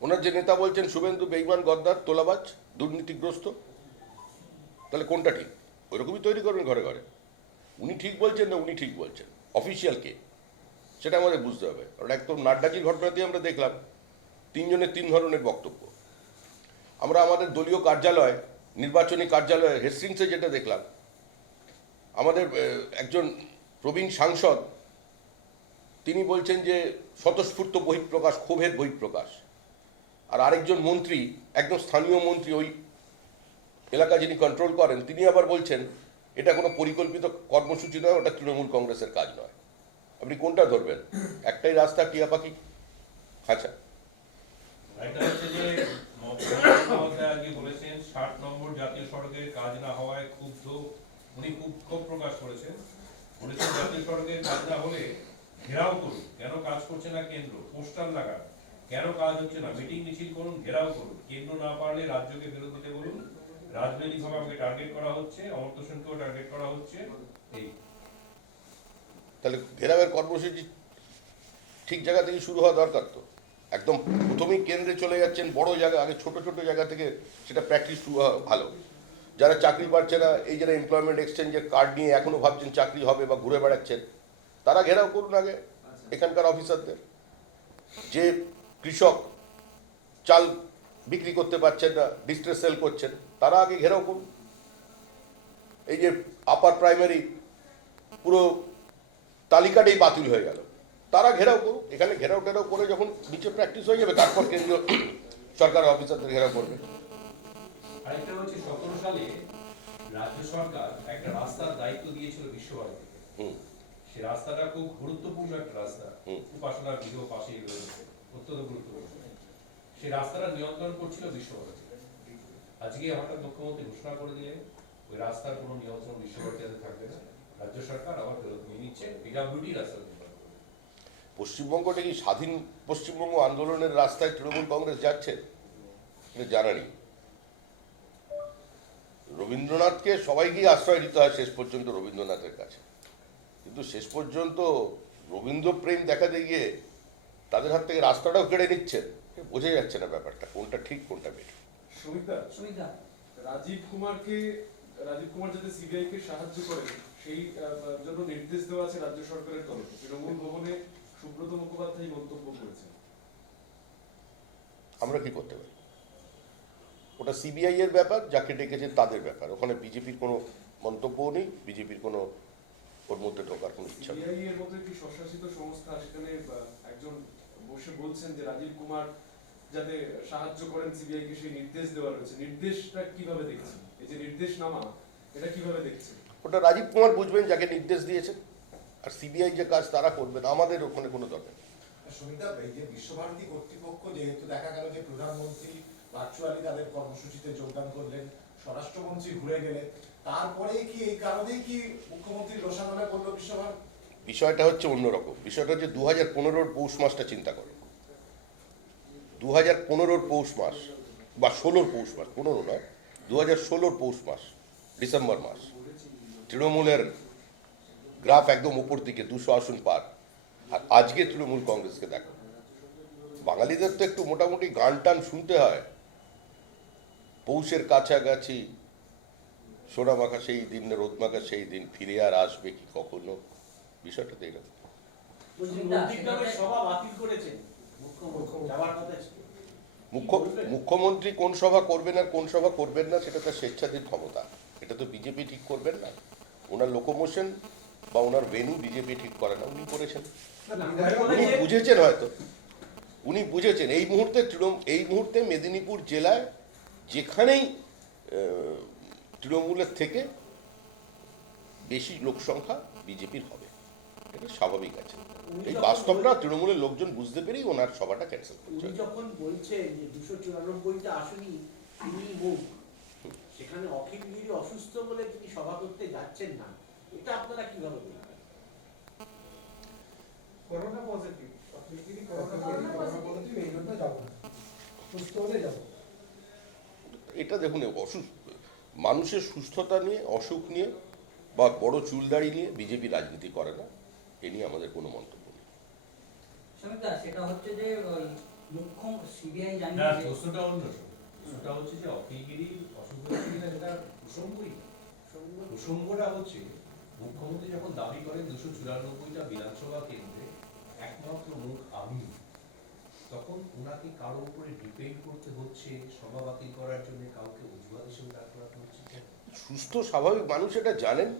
ওনার যে নেতা বলছেন শুভেন্দু বেঈমান, গদ্দার, তোলাবাজ, দুর্নীতিগ্রস্ত, তাহলে কোনটা ঠিক? ওইরকমই তৈরি করবেন ঘরে ঘরে। উনি ঠিক বলছেন না উনি ঠিক বলছেন, অফিসিয়াল কে সেটা আমাদের বুঝতে হবে। কারণ একদম নাড্ডাজির ঘটনাতেই আমরা দেখলাম তিনজনের তিন ধরনের বক্তব্য। আমরা আমাদের দলীয় কার্যালয়, নির্বাচনী কার্যালয়ে হেস্টিংসে যেটা দেখলাম, আমাদের একজন প্রবীণ সাংসদ তিনি বলছেন যে স্বতঃস্ফূর্ত বহিঃপ্রকাশ, ক্ষোভের বহিঃপ্রকাশ। আর আরেকজন মন্ত্রী, একদম স্থানীয় মন্ত্রী, ওই এলাকা যিনি কন্ট্রোল করেন, তিনি আবার বলছেন এটা কোনো পরিকল্পিত কর্মসূচি নয়, ওটা তৃণমূল কংগ্রেসের কাজ নয়। আপনি কোনটা ধরবেন? একটাই রাস্তা, টিয়া পাখি আচ্ছা। একটা হচ্ছে যে আগে বলেছেন 60 নম্বর জাতীয় সড়কের কাজ না হওয়ায় ক্ষুব্ধ, উনি খুব ক্ষোভ প্রকাশ করেছেন। বলেছেন জাতীয় সড়কের কাজ না হলে ঘেরাও করুন, কেন কাজ করছে না কেন্দ্র, পোস্টার লাগান, কেন কাজ হচ্ছে না, মিটিং মিছিল করুন, ঘেরাও করুন, কেন্দ্র না পারলে রাজ্যকে ফেরত দিতে বলুন, রাজনৈতিকভাবে আমাকে টার্গেট করা হচ্ছে, অমর্ত্য সেনকেও টার্গেট করা হচ্ছে। এই তাহলে ঘেরাওয়ের কর্মসূচি ঠিক জায়গা থেকে শুরু হওয়া দরকার তো। একদম প্রথমেই কেন্দ্রে চলে যাচ্ছেন বড় জায়গা, আগে ছোট ছোট জায়গা থেকে সেটা প্র্যাকটিস শুরু হওয়া ভালো। যারা চাকরি পাচ্ছে না, এই যারা এমপ্লয়মেন্ট এক্সচেঞ্জের কার্ড নিয়ে এখনো ভাবছেন চাকরি হবে বা ঘুরে বেড়াচ্ছেন, তারা ঘেরাও করুন আগে এখানকার অফিসারদের। যে কৃষক চাল বিক্রি করতে পারছেন না, ডিস্ট্রেস সেল করছেন, তারা আগে ঘেরাও করুন। এই যে আপার প্রাইমারি পুরো তালিকাটাই বাতিল হয়ে গেল, তারা ঘেরাও করুক। এখানে ঘেরাও টেরাও করে যখন নিচে প্র্যাকটিস হয়ে যাবে, তারপর কেন্দ্রীয় সরকার অফিসারদের ঘেরাও করবে। আরেকটা হচ্ছে 17 সালে রাজ্য সরকার একটা রাস্তার দায়িত্ব দিয়েছিল বিশ্বভারতীকে। সে রাস্তাটা খুব গুরুত্বপূর্ণ একটা রাস্তা, উপাসনার গৃহ পাশেই রয়েছে, অত্যন্ত গুরুত্বপূর্ণ। সেই রাস্তাটা নিয়ন্ত্রণ করছিল বিশ্বভারতী। আজকে হঠাৎ মুখ্যমন্ত্রী ঘোষণা করে দিলেন ওই রাস্তার কোনো নিয়ন্ত্রণ বিশ্বভারতীতে থাকবে না, রাজ্য সরকার আবার ফেরত নিয়ে নিচ্ছে, পিডব্লিউডি রাস্তা নির্মাণ করবে। পশ্চিমবঙ্গটা কি স্বাধীন পশ্চিমবঙ্গ আন্দোলনের রাস্তায় তৃণমূল কংগ্রেস যাচ্ছে? এটা জানা নেই। রবীন্দ্রনাথকে সবাইকেই আশ্রয় দিতে হয় শেষ পর্যন্ত রবীন্দ্রনাথের কাছে, কিন্তু শেষ পর্যন্ত রবীন্দ্র প্রেম দেখাতে গিয়ে তাদের হাত থেকে রাস্তাটাও কেড়ে নিচ্ছেন। বোঝা যাচ্ছে না ব্যাপারটা, কোনটা ঠিক কোনটা বেঠিক। সুমিতা, রাজীব কুমার যাতে সিবিআই কে সাহায্য করে সেই জন্য নির্দেশ দেওয়া আছে রাজ্য সরকারের তরফে। তৃণমূল ভবনে সুব্রত মুখোপাধ্যায় মন্তব্য করেছেন। আমরা কি করতে পারি? ওটা সিবিআই এর ব্যাপার, যাকে ডেকেছেন তাদের ব্যাপার। ওখানে বিজেপির কোনো মন্তব্যও নেই, বিজেপির কোনো ওর মধ্যে ঢোকার কোনো ইচ্ছা নেই। সিবিআই এর মতো একটি স্বশাসিত সংস্থা, সেখানে একজন বসে বলছেন যে রাজীব কুমার যাতে সাহায্য করেন সিবিআই কে, সেই নির্দেশ দেওয়া রয়েছে। নির্দেশটা কিভাবে দেখছেন? এই যে নির্দেশনামা, এটা কিভাবে দেখছেন? ওটা রাজীব কুমার বুঝবেন, যাকে নির্দেশ দিয়েছেন। আর সিবিআই যে কাজ তারা করবেন, আমাদের ওখানে কোনো দরকার নেই। সুমিতা, এই যে বিশ্বভারতী কর্তৃপক্ষ, যেহেতু দেখা গেল যে প্রধানমন্ত্রী ভার্চুয়ালি তাদের কর্মসূচিতে যোগদান করলেন, স্বরাষ্ট্রমন্ত্রী ঘুরে গেলেন, তারপরেই কি এই কারণেই কি মুখ্যমন্ত্রী রোশানলে করলো বিশ্বভারতী? বিষয়টা হচ্ছে অন্যরকম। বিষয়টা হচ্ছে 2015 পৌষ মাসটা চিন্তা করো। 2015 পৌষ মাস বা 16 পৌষ মাস, 15 নয়, 2016 পৌষ মাস, ডিসেম্বর মাস, তৃণমূলের গ্রাফ একদম উপর দিকে, 200 আসন পার। আর আজকে তৃণমূল কংগ্রেসকে দেখো। বাঙালিদের তো একটু মোটামুটি গান টান শুনতে হয়। পৌষের কাছাকাছি সোনামাখা সেই দিন, রোদমাখা সেই দিন, ফিরে আর আসবে কি কখনো। বিষয়টা তো এরকম। মুখ্যমন্ত্রী কোন সভা করবেন আর কোন সভা করবেন না, সেটা তার স্বেচ্ছাধীন ক্ষমতা। এটা তো বিজেপি ঠিক করবেন না। ওনার লোকোমোশন বা ওনার ভেন্যু বিজেপি ঠিক করে না, উনি করেছেন। উনি বুঝেছেন, হয়তো উনি বুঝেছেন এই মুহূর্তে মেদিনীপুর জেলায় যেখানেই তৃণমূলের থেকে বেশি লোক সংখ্যা বিজেপির হবে, এটা স্বাভাবিক আছে। এই বাস্তবটা তৃণমূলের লোকজন বুঝতে পেরেই ওনার সভাটা ক্যান্সেল করছে। উনি যখন বলছেন যে 294টা আসনই তিনি মুখ, সেখানে অখিলগিরি অসুস্থ বলে তিনি সভা করতে যাচ্ছেন না, এটা আপনারা কিভাবে বলবেন? করোনা পজিটিভ, আপনি কি করোনা পজিটিভ, এই জন্য যাবো না, সুস্থ হলে যাবো। এটা দেখুন, মানুষের সুস্থতা নিয়ে, অসুখ নিয়ে বা বড় চুলদাড়ি নিয়ে বিজেপি রাজনীতি করে না, এ নিয়ে আমাদের কোনো মন্তব্য নেই। সমীরদা, সেটা হচ্ছে যে ওই মুখ্য সিবিআই না, জানিয়েছে প্রশ্নটা অন্য। প্রশ্নটা হচ্ছে যে অখিলগিরি অসুখ হয়েছে কিনা সেটা প্রসঙ্গই না। প্রসঙ্গটা হচ্ছে মুখ্যমন্ত্রী যখন দাবি করেন 294টা বিধানসভা কেন্দ্রে একমাত্র মুখ আমি, তখন ওনাকে কারোর উপরে ডিপেন্ড করতে হচ্ছে সভা বাতিল করার জন্য, কাউকে অজুহাত হিসেবে দাঁড় করাতে হচ্ছে। সুস্থ স্বাভাবিক মানুষ এটা জানেন।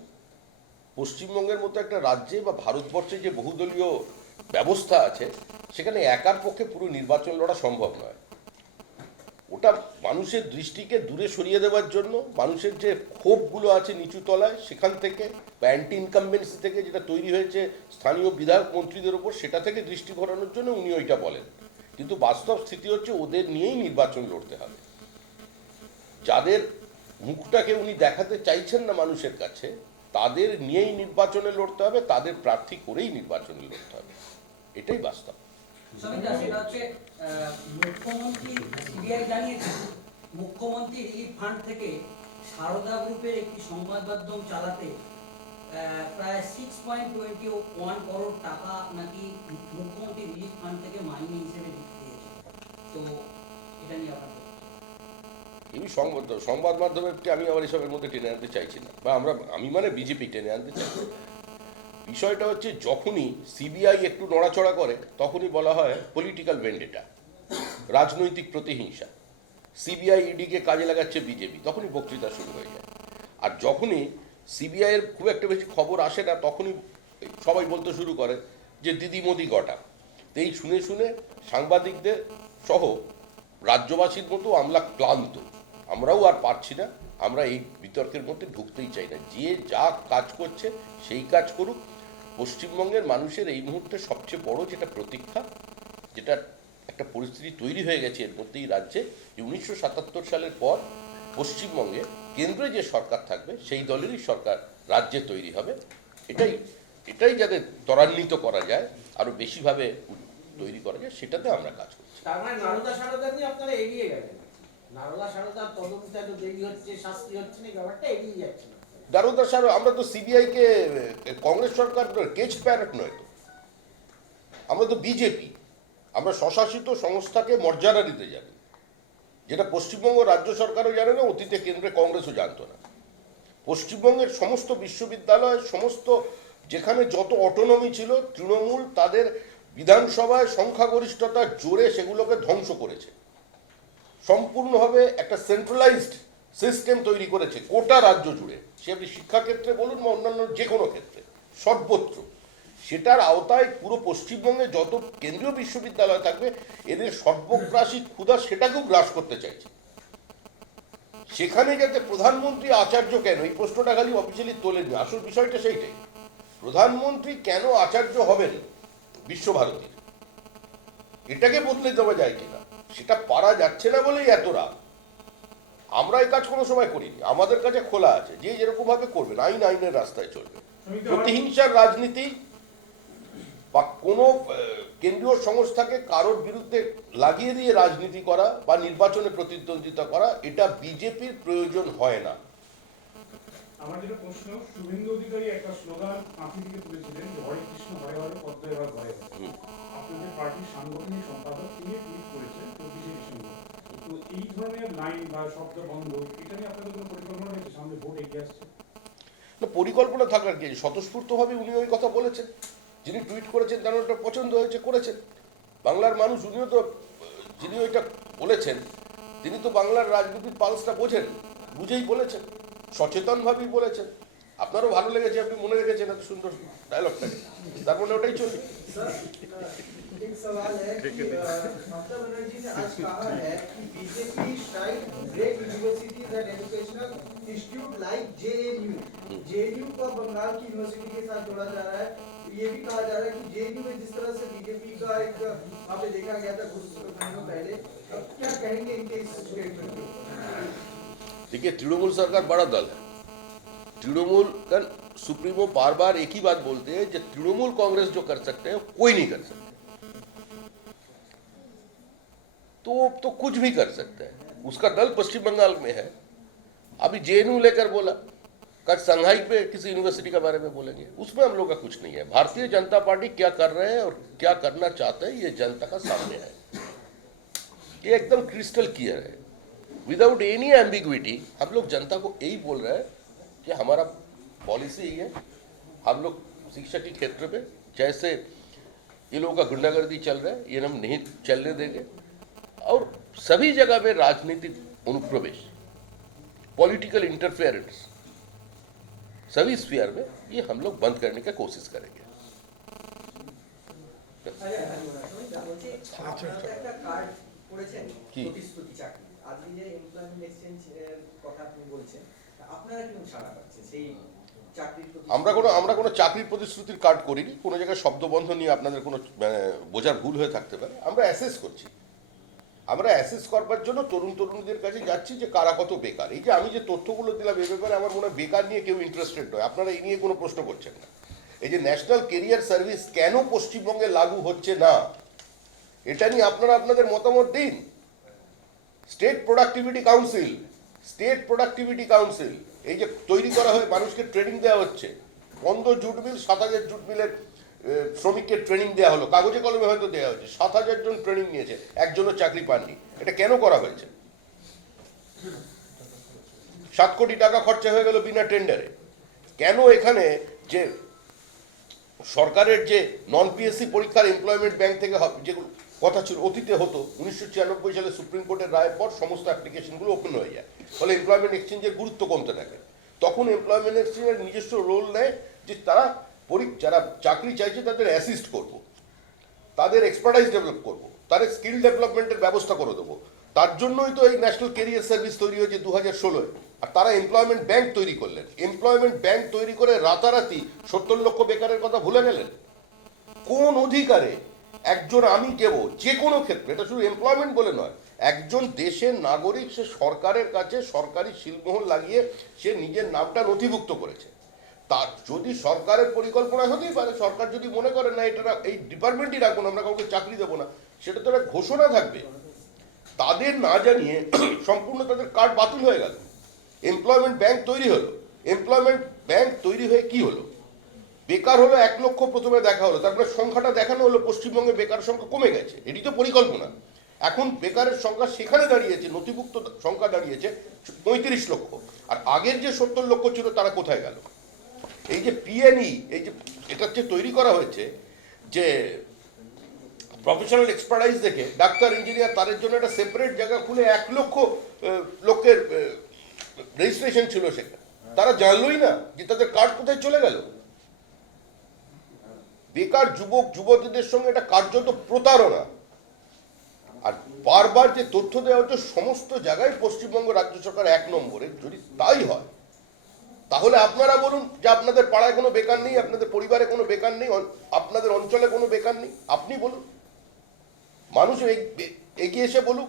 পশ্চিমবঙ্গের মতো একটা রাজ্যে বা ভারতবর্ষে যে বহুদলীয় ব্যবস্থা আছে, সেখানে একার পক্ষে পুরো নির্বাচন লড়া সম্ভব নয়। ওটা মানুষের দৃষ্টিকে দূরে সরিয়ে দেওয়ার জন্য, মানুষের যে ক্ষোভগুলো আছে নিচু তলায় সেখান থেকে বা অ্যান্টি ইনকামবেন্সি থেকে যেটা তৈরি হয়েছে স্থানীয় বিধায়ক মন্ত্রীদের ওপর, সেটা থেকে দৃষ্টি ঘোরানোর জন্য উনি ওইটা বলেন। কিন্তু বাস্তব স্থিতি হচ্ছে ওদের নিয়েই নির্বাচন লড়তে হবে। যাদের মুখটাকে উনি দেখাতে চাইছেন না মানুষের কাছে, তাদের নিয়েই নির্বাচনে লড়তে হবে, তাদের প্রার্থী করেই নির্বাচনে লড়তে হবে, এটাই বাস্তব। সমীরদা, সেটা হচ্ছে মুখ্যমন্ত্রী সিবিআই জানিয়েছে মুখ্যমন্ত্রী রিলিফ ফান্ড থেকে সারদা গ্রুপের একটি সংবাদ মাধ্যম চালাতে প্রায় 6.21 করোড় টাকা নাকি মুখ্যমন্ত্রী রিলিফ ফান্ড থেকে মাইনে হিসেবে দিয়েছে। তো এটা নিয়ে আপনার এই সংবাদ মাধ্যমকে আমি আবার এসবের মধ্যে টেনে আনতে চাইছি না, বা আমি মানে বিজেপি টেনে আনতে চাইছি। বিষয়টা হচ্ছে যখনই সিবিআই একটু নড়াচড়া করে তখনই বলা হয় পলিটিক্যাল ভেন্ডেটা, রাজনৈতিক প্রতিহিংসা। সিবিআই ইডিকে কাজে লাগাচ্ছে বিজেপি, তখনই বক্তৃতা শুরু হয়ে যায়। আর যখনই সিবিআই এর খুব একটা বেশি খবর আসে না, তখনই সবাই বলতে শুরু করে যে দিদি মোদি গটা। তো এই শুনে শুনে সাংবাদিকদের সহ রাজ্যবাসীর মতো আমরা ক্লান্ত, আমরাও আর পারছি না, আমরা এই বিতর্কের মধ্যে ঢুকতেই চাই না। যে যা কাজ করছে সেই কাজ করুক। পশ্চিমবঙ্গের মানুষের এই মুহূর্তে সবচেয়ে বড় যেটা প্রতীক্ষা, যেটা একটা পরিস্থিতি তৈরি হয়ে গেছে এর মধ্যেই রাজ্যে, যে 1977 সালের পর পশ্চিমবঙ্গে কেন্দ্রে যে সরকার থাকবে সেই দলেরই সরকার রাজ্যে তৈরি হবে। এটাই যাতে ত্বরান্বিত করা যায়, আরো বেশিভাবে তৈরি করা যায়, সেটাতে আমরা কাজ করছি। তার মানে নারদা সারদা নিয়ে আপনারা এড়িয়ে গেলেন, নারদা সারদা তদন্ত এত দেরি হচ্ছে, শাস্তি হচ্ছে না, ব্যাপারটা এড়িয়ে যাচ্ছে না। দারোদা স্যার, আমরা তো সিবিআই কে কংগ্রেস সরকার কেজ প্যারেট নয় তো, আমরা তো বিজেপি, আমরা স্বশাসিত সংস্থাকে মর্যাদা দিতে জানি, যেটা পশ্চিমবঙ্গ রাজ্য সরকারও জানে না, অতীতে কেন্দ্রে কংগ্রেসও জানতো না। পশ্চিমবঙ্গের সমস্ত বিশ্ববিদ্যালয়, সমস্ত যেখানে যত অটোনমি ছিল, তৃণমূল তাদের বিধানসভায় সংখ্যাগরিষ্ঠতার জোরে সেগুলোকে ধ্বংস করেছে। সম্পূর্ণভাবে একটা সেন্ট্রালাইজড সিস্টেম তৈরি করেছে গোটা রাজ্য জুড়ে, সে আপনি শিক্ষাক্ষেত্রে বলুন বা অন্যান্য যে কোনো ক্ষেত্রে, সর্বত্র। সেটার আওতায় পুরো পশ্চিমবঙ্গে যত কেন্দ্রীয় বিশ্ববিদ্যালয় থাকবে, এদের সর্বগ্রাসী ক্ষুধা সেটাকেও গ্রাস করতে চাইছে। সেখানে যাতে প্রধানমন্ত্রী আচার্য কেন, এই প্রশ্নটা খালি অফিসিয়ালি তোলেনি, আসল বিষয়টা সেইটাই। প্রধানমন্ত্রী কেন আচার্য হবেন বিশ্বভারতীর, এটাকে বদলে দেওয়া যায় কিনা, সেটা পারা যাচ্ছে না বলেই এত রাগ। আমরা এই কাজ কোনো সময় করিনি, আমাদের কাছে খোলা আছে, যে যেরকম ভাবে করবেন, আইনের রাস্তায় চলবে। প্রতিহিংসার রাজনীতি বা কোনো কেন্দ্রীয় সংস্থাকে কারোর বিরুদ্ধে লাগিয়ে দিয়ে রাজনীতি করা বা নির্বাচনে প্রতিদ্বন্দ্বিতা করা, এটা বিজেপির প্রয়োজন হয় না। আমার যেটা প্রশ্ন, শুভেন্দু অধিকারী একটা স্লোগান কাঁথি থেকে তুলেছিলেন যে হরে কৃষ্ণ হরে হরে পদ্ম এবার ঘরে ঘরে। আপনাদের পার্টির সাংগঠনিক সম্পাদক তিনি টুইট করেছেন 24 ডিসেম্বর। তো এই ধরনের লাইন বা শব্দ বন্ধ, এটা নিয়ে আপনাদের কোনো পরিকল্পনা রয়েছে? সামনে ভোট এগিয়ে আসছে, না পরিকল্পনা থাকার কি, স্বতঃস্ফূর্তভাবে উনি ওই কথা বলেছেন, যিনি টুইট করেছেন তার ওটা পছন্দ হয়েছে, করেছেন। বাংলার মানুষ, উনিও তো, যিনি ওইটা বলেছেন তিনি তো বাংলার রাজনীতির পালসটা বোঝেন, বুঝেই বলেছেন, সচেতনভাবেই বলেছেন। আপনারও ভালো লেগেছে, আপনি মনে রেখেছেন এত সুন্দর ডায়লগটাকে, তার মানে ওটাই চলবে। सवाल है कि ममता बनर्जी ने आज कहा है कि बीजेपी शाइड break universities and educational institute like JNU को बंगाल की यूनिवर्सिटी के साथ जोड़ा जा रहा है। ये भी कहा जा रहा है कि जेएनयू में जिस तरह से बीजेपी का एक वहाँ पे देखा गया था कुछ महीनों पहले, अब क्या कहेंगे इनके इस स्टेटमेंट के ऊपर? देखिए, तृणमूल सरकार बड़ा दल है। तृणमूल का सुप्रीमो बार बार एक ही बात बोलते हैं, जो तृणमूल कांग्रेस जो कर सकते हैं कोई नहीं कर सकते। तो कुछ भी कर सकते हैं। उसका दल पश्चिम बंगाल में है। अभी जेएनयू लेकर बोला, कल संघाई पे किसी यूनिवर्सिटी के बारे में बोलेंगे, उसमें हम लोग का कुछ नहीं है। भारतीय जनता पार्टी क्या कर रहे हैं और क्या करना चाहते हैं, ये जनता का सामने है। ये एकदम क्रिस्टल क्लियर है, विदाउट एनी एम्बिग्विटी। हम लोग जनता को यही बोल रहे हैं कि हमारा पॉलिसी यही है। हम लोग शिक्षा के क्षेत्र में जैसे ये लोगों का गुंडागर्दी चल रहा है, ये हम नहीं चलने देंगे। और सभी जगह में राजनीतिक अनुप्रवेश, पॉलिटिकल इंटरफेरेंस सभी स्फीयर में, ये हम लोग बंद करने की कोशिश करेंगे। কি? আপনি যে এমপ্লয়মেন্ট এক্সচেঞ্জ এর কথা আপনি বলছেন, আপনারা কি সাড়া পাচ্ছেন সেই চাকরির প্রতি? আমরা কোনো চাকরির প্রতিশ্রুতির কার্ড করিনি। কোনো জায়গায় শব্দবন্ধ নিয়ে আপনাদের কোনো বোঝার ভুল হয়ে থাকতে পারে। আমরা অ্যাসেস করছি। আমরা অ্যাসেস করবার জন্য তরুণদের কাছে যাচ্ছি যে কারা কত বেকার। এই যে আমি যে তথ্যগুলো দিলাম এ ব্যাপারে আমার মনে হয় বেকার নিয়ে কেউ ইন্টারেস্টেড নয়। আপনারা এই নিয়ে কোনো প্রশ্ন করছেন না। এই যে ন্যাশনাল কেরিয়ার সার্ভিস কেন পশ্চিমবঙ্গে লাগু হচ্ছে না, এটা নিয়ে আপনারা আপনাদের মতামত দিন। স্টেট প্রোডাক্টিভিটি কাউন্সিল এই যে তৈরি করা হয়ে মানুষকে ট্রেনিং দেওয়া হচ্ছে, 15 জুট মিল 7000 জুট মিলের শ্রমিককে ট্রেনিং দেওয়া হলো, কাগজে কলমে হয়তো দেওয়া হয়েছে, 7000 জন ট্রেনিং নিয়েছে, একজনও চাকরি পাননি। এটা কেন করা হয়েছে? 7 কোটি টাকা খরচা হয়ে গেল বিনা টেন্ডারে। কেন এখানে যে সরকারের যে নন পিএসসি পরীক্ষার এমপ্লয়মেন্ট ব্যাংক থেকে যেগুলো কথা ছিল অতীতে হতো, 1996 সালে সুপ্রিম কোর্টের রায়ের পর সমস্ত অ্যাপ্লিকেশনগুলো ওপেন হয়ে যায়, ফলে এমপ্লয়মেন্ট এক্সচেঞ্জের গুরুত্ব কমতে থাকে। তখন এমপ্লয়মেন্ট এক্সচেঞ্জের নিজস্ব রোল নেয় যে তারা যারা চাকরি চাইছে তাদের অ্যাসিস্ট করব, তাদের এক্সপার্টাইজ ডেভেলপ করব, তাদের স্কিল ডেভেলপমেন্টের ব্যবস্থা করে দেবো। তার জন্যই তো এই ন্যাশনাল কেরিয়ার সার্ভিস তৈরি হয়েছে 2016-এ। আর তারা এমপ্লয়মেন্ট ব্যাংক তৈরি করলেন। এমপ্লয়মেন্ট ব্যাংক তৈরি করে রাতারাতি 70 লক্ষ বেকারের কথা ভুলে গেলেন। কোন অধিকারে একজন আমি কেব যে কোনো ক্ষেত্রে, এটা শুধু এমপ্লয়মেন্ট বলে নয়, একজন দেশের নাগরিক সে সরকারের কাছে সরকারি সিলমোহর লাগিয়ে সে নিজের নামটা নথিভুক্ত করেছে। তার যদি সরকারের পরিকল্পনা হতেই পারে, সরকার যদি মনে করে না এটা এই ডিপার্টমেন্টই রাখবো না, আমরা কাউকে চাকরি দেবো না, সেটা তো একটা ঘোষণা থাকবে। তাদের না জানিয়ে সম্পূর্ণ তাদের কার্ড বাতিল হয়ে গেল। এমপ্লয়মেন্ট ব্যাংক তৈরি হলো। এমপ্লয়মেন্ট ব্যাংক তৈরি হয়ে কি হলো? বেকার হলো 1 লক্ষ প্রথমে দেখা হলো, তারপরে সংখ্যাটা দেখানো হলো পশ্চিমবঙ্গে বেকার সংখ্যা কমে গেছে। এটি তো পরিকল্পনা। এখন বেকারের সংখ্যা সেখানে দাঁড়িয়েছে, নথিভুক্ত সংখ্যা দাঁড়িয়েছে 35 লক্ষ। আর আগের যে 70 লক্ষ ছিল তারা কোথায় গেল? এই যে পিএনই, এই যে এটা যে তৈরি করা হয়েছে যে প্রফেশনাল এক্সপার্টাইজ দেখে ডাক্তার, ইঞ্জিনিয়ার, তাদের জন্য একটা সেপারেট জায়গা খুলে 1 লক্ষ লোকের রেজিস্ট্রেশন ছিল সেখানে, তারা জানলোই না যে তাদের কার্ড কোথায় চলে গেল। বেকার যুবক যুবতীদের সঙ্গে এটা কার্যত প্রতারণা। আর বারবার যে তথ্য দেওয়া হচ্ছে সমস্ত জায়গায় পশ্চিমবঙ্গ রাজ্য সরকার 1 নম্বরে। যদি তাই হয় তাহলে আপনারা বলুন যে আপনাদের পাড়ায় কোনো বেকার নেই, আপনাদের পরিবারে কোনো বেকার নেই, আপনাদের অঞ্চলে কোনো বেকার নেই। আপনি বলুন, মানুষ এগিয়ে এসে বলুক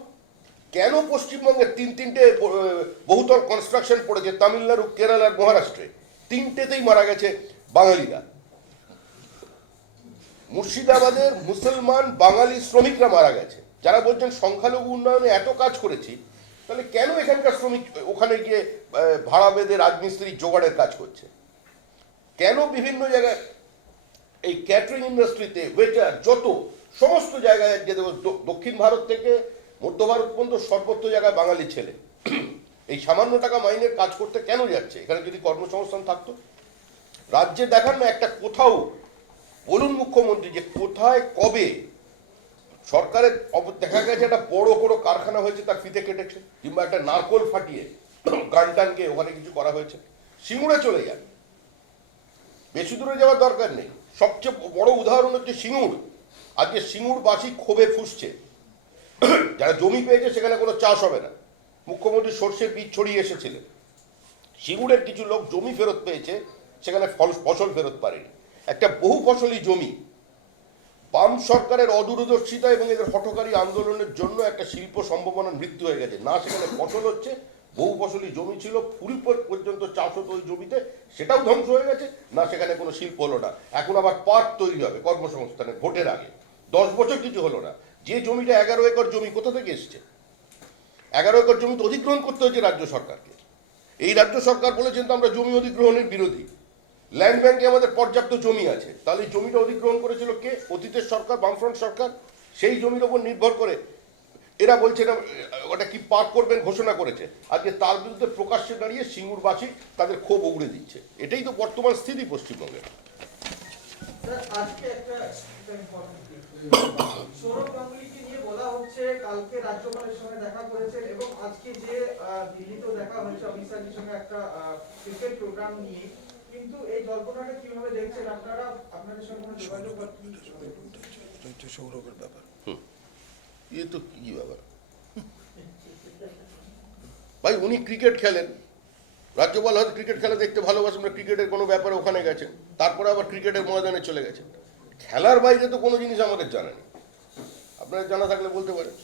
কেন পশ্চিমবঙ্গে 3টে বহুতল কনস্ট্রাকশন পড়েছে, তামিলনাড়ু, কেরালা আর মহারাষ্ট্রে, 3টেতেই মারা গেছে বাঙালিরা। মুর্শিদাবাদের মুসলমান বাঙালি শ্রমিকরা মারা গেছে। যারা বলছেন সংখ্যালঘু উন্নয়নে এত কাজ করেছি, তাহলে কেন এখানকার শ্রমিক ওখানে গিয়ে ভাড়া বেঁধে রাজমিস্ত্রি জোগাড়ের কাজ করছে? কেন বিভিন্ন জায়গায় এই ক্যাটারিং ইন্ডাস্ট্রিতে ওয়েটার যত সমস্ত জায়গায় যে দক্ষিণ ভারত থেকে মধ্য ভারত পর্যন্ত সর্বত্র জায়গায় বাঙালি ছেলে এই সামান্য টাকা মাইনের কাজ করতে কেন যাচ্ছে? এখানে যদি কর্মসংস্থান থাকতো। রাজ্যে দেখান না একটা, কোথাও বলুন মুখ্যমন্ত্রী যে কোথায় কবে সরকারের দেখা গেছে একটা বড় কোনো কারখানা হয়েছে, তার ফিতে কেটেছে, কিংবা একটা নারকোল ফাটিয়ে গান টানকে ওখানে কিছু করা হয়েছে। সিঙ্গুরে চলে যান, বেশি দূরে যাওয়ার দরকার নেই। সবচেয়ে বড় উদাহরণ হচ্ছে সিঙ্গুর। আজকে সিঙ্গুরবাসী ক্ষোভে ফুসছে, যারা জমি পেয়েছে সেখানে কোনো চাষ হবে না। মুখ্যমন্ত্রী সর্ষের বীজ ছড়িয়ে এসেছিলেন। সিঙ্গুরের কিছু লোক জমি ফেরত পেয়েছে, সেখানে ফসল ফেরত পারেনি। একটা বহু ফসলি জমি বাম সরকারের অদূরদর্শিতা এবং এদের হঠকারী আন্দোলনের জন্য একটা শিল্প সম্ভাবনার মৃত্যু হয়ে গেছে। না সেখানে ফসল হচ্ছে, বহু ফসলি জমি ছিল, ফুল পর্যন্ত চাষ হতো ওই জমিতে, সেটাও ধ্বংস হয়ে গেছে। না সেখানে কোনো শিল্প হলো না। এখন আবার পার্ক তৈরি হবে কর্মসংস্থানের, ভোটের আগে 10 বছর কিছু হলো না। যে জমিটা 11 একর জমি কোথা থেকে এসছে? 11 একর জমি তো অধিগ্রহণ করতে হয়েছে রাজ্য সরকারকে। এই রাজ্য সরকার বলেছেন তো আমরা জমি অধিগ্রহণের বিরোধী। ল্যান্ড ব্যাংকে আমাদের পর্যাপ্ত জমি আছে, তাহলে জমিটা অধিগ্রহণ করেছিল কে? অতীতের সরকার, বামফ্রন্ট সরকার। সেই জমির ওপর নির্ভর করে এরা বলছে না ওটা কি পার্ক করবেন ঘোষণা করেছে। আজকে তার বিরুদ্ধে প্রকাশ্যে দাঁড়িয়ে সিঙ্গুরবাসী তাদের ক্ষোভ উগড়ে দিচ্ছে। এটাই তো বর্তমান স্থিতি পশ্চিমবঙ্গের। স্যার, আজকে একটা সৌরভ গাঙ্গুলিকে নিয়ে বলা হচ্ছে কালকে রাজ্যপালের সঙ্গে দেখা করেছেন এবং আজকে যে দিল্লিতেও দেখা হয়েছে অমিত শাহের সঙ্গে একটা ক্রিকেট প্রোগ্রাম নিয়ে, কিন্তু এই জল্পনাটা কিভাবে দেখছেন আপনারা? আপনাদের সঙ্গে কোনো যোগাযোগ বা কি? সৌরভের ব্যাপার ये तो কি ব্যাপার ভাই? উনি ক্রিকেট খেলেন, রাজ্যপাল হয়তো ক্রিকেট খেলা দেখতে ভালোবাসেন, আমরা ক্রিকেটের কোনো ব্যাপারে ওখানে গেছেন, তারপরে আবার ক্রিকেটের ময়দানে চলে গেছেন। খেলার বাইরে তো কোনো জিনিস আমাদের জানা নেই। আপনার জানা থাকলে বলতে পারেন।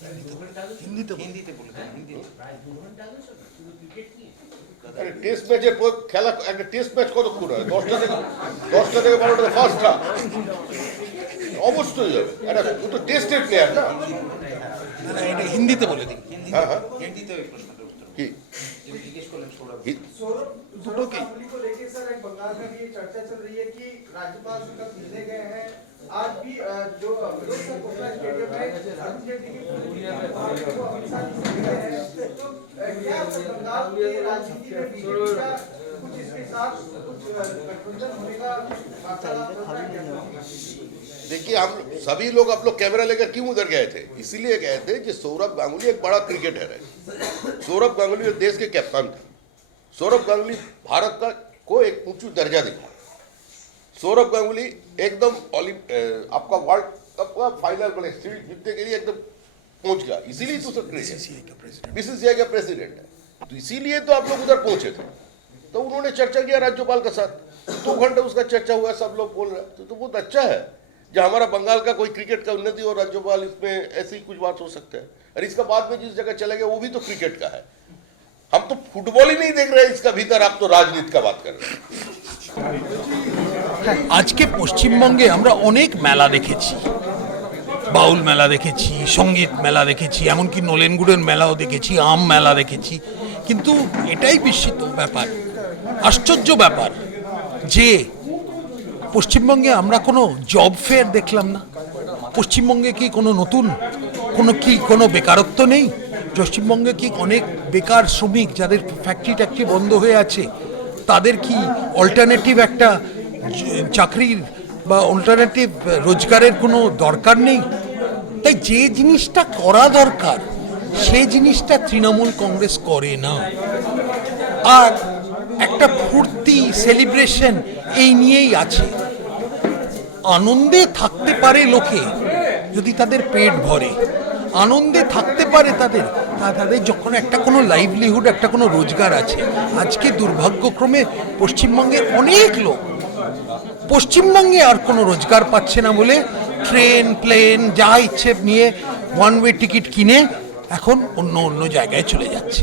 টেস্ট ম্যাচের খেলা, একটা টেস্ট ম্যাচ কতক্ষণ হয়? 10টা থেকে 12টা ফার্স্ট হাফ অবশ্যই হবে। এটা ও তো টেস্টের প্লেয়ার না। এটা হিন্দিতে বলে দিন। हाँ हाँ কি सौरभ गांगुली को लेके सर एक बंगाल में भी ये चर्चा चल रही है कि राज्यपाल से कब मिलने गए हैं। आज भी जो विरोध सर कोटला स्टेडियम में अरुण जेटली की को अमित शाह जी से मिले हैं। तो क्या बंगाल के राजनीति में बीजेपी का कुछ इसके साथ कुछ गठबंधन होने का देखिए, हम सभी लोग आप लोग कैमरा लेकर क्यों उधर गए थे? इसीलिए गए थे कि सौरभ गांगुली एक बड़ा क्रिकेटर है। सौरभ गांगुली देश के कैप्टन थे। सौरभ गांगुली भारत का को एक ऊंची दर्जा दिखा। सौरभ गांगुली एकदम आपका वर्ल्ड कप का फाइनल बने सीरीज जीतने के लिए एकदम पहुंच गया। इसीलिए तो बीसीसीआई का प्रेसिडेंट है, तो इसीलिए तो आप लोग उधर पहुंचे थे। तो उन्होंने चर्चा किया राज्यपाल के साथ, 2 घंटे उसका चर्चा हुआ, सब लोग बोल रहे हैं। तो बहुत अच्छा है जो हमारा बंगाल का कोई क्रिकेट का उन्नति और राज्यपाल इसमें ऐसी कुछ बात हो सकता है। और इसका बाद में जिस जगह चले गए वो भी तो क्रिकेट का है। हम तो फुटबॉल ही नहीं देख रहे हैं इसका भीतर, आप तो राजनीति का बात कर रहे हैं। আজকে পশ্চিমবঙ্গে আমরা অনেক মেলা দেখেছি, বাউল মেলা দেখেছি, সঙ্গীত মেলা দেখেছি, এমনকি নলেনগুড়ের মেলাও দেখেছি, আম মেলা দেখেছি। কিন্তু এটাই বিস্মিত ব্যাপার, আশ্চর্য ব্যাপার যে পশ্চিমবঙ্গে আমরা কোনো জব ফেয়ার দেখলাম না। পশ্চিমবঙ্গে কি কোনো নতুন কোনো বেকারত্ব নেই? পশ্চিমবঙ্গে কি অনেক বেকার শ্রমিক যাদের ফ্যাক্টরি ট্যাক্টরি বন্ধ হয়ে আছে, তাদের কি অল্টারনেটিভ একটা চাকরির বা অল্টারনেটিভ রোজগারের কোনো দরকার নেই? তাই যে জিনিসটা করা দরকার সেই জিনিসটা তৃণমূল কংগ্রেস করে না। আর একটা ফুর্তি সেলিব্রেশন এই নিয়েই আছে। আনন্দে থাকতে পারে লোকে যদি তাদের পেট ভরে, আনন্দে থাকতে পারে তাদের যখন একটা কোনো লাইভলিহুড, একটা কোনো রোজগার আছে। আজকে দুর্ভাগ্যক্রমে পশ্চিমবঙ্গের অনেক লোক পশ্চিমবঙ্গে আর কোনো রোজগার পাচ্ছে না বলে ট্রেন প্লেন যা ইচ্ছে নিয়ে ওয়ান ওয়ে টিকিট কিনে এখন অন্য জায়গায় চলে যাচ্ছে।